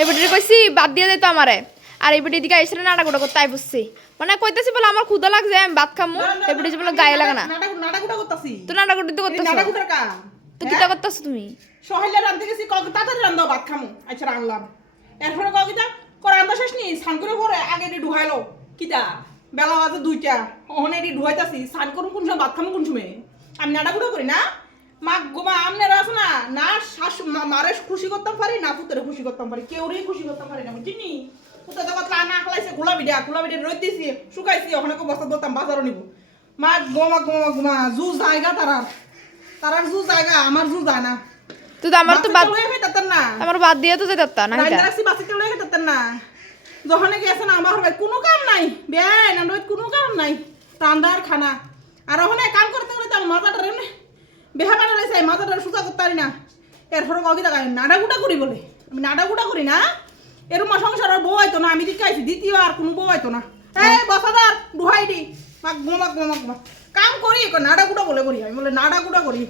এবারে কইছি বাদ দিয়ে দিত আমারে আর এবারে এদিকে এসে নাড়া গুঁড়া করতে আই বসছি মানে কইতেছি বলে আমার ক্ষুধা লাগছে আমি ভাত খামু এবারে বলে গায়ে লাগা না নাড়া গুঁড়া করতাছি তো নাড়া গুঁড়া দিতে করতেছ নাড়া গুঁড়ার কাম তো কিটা করতেছ তুমি সহাইলে রাঁধতে গেছি তাড়াতাড়ি রান্ধো ভাত খামু আচ্ছা রান্নলাম এরপরে কিতা করে রান্না শেষ নি স্নান করে পরে আগে এটি ঢুকাইলো কিতা বেলা বাজে 2টা ওখানে এটি ঢুকাইতাছি স্নান করুন কোন সময় ভাত খামু কোন সময় আমি নাড়া গুঁড়া করি না মা গোমা আমনেরা আছে না না শাশু মারে খুশি করতাম পারি না পুত্রে খুশি করতাম পারি কেউরেই খুশি করতাম পারি না বুঝিনি পুত্র তো কথা না খালাইছে গোলাপি রোদ দিয়েছি শুকাইছি ওখানে বস্তা ধরতাম বাজারও নিব মা গোমা জু জায়গা তারার জু জায়গা আমার জু যায় না তো আমার তো বাদ না আমার বাদ দিয়ে তো যেতাম না এটা রাইদারাসি বাসিতে লয়ে যেতাম না যখন গেছে না আমার ভাই কোনো কাম নাই বেন আমরা কোনো কাম নাই রান্দার খানা আর ওখানে কাম করতে করতে আমার মাথাটা রে বেহা বানালে চাই মাথাটা সুতা করতে পারি না এরপরে কগি টাকা নাড়া গুঁড়া করি বলে আমি নাড়া গুঁড়া করি না এরকম সংসার আর বউ হইতো না আমি দিকাইছি দ্বিতীয় আর কোনো বউ হইতো না এই বসাদার দুহাই দি মাক গোমা কাম করি নাড়া গুঁড়া বলে করি আমি বলে নাড়া গুঁড়া করি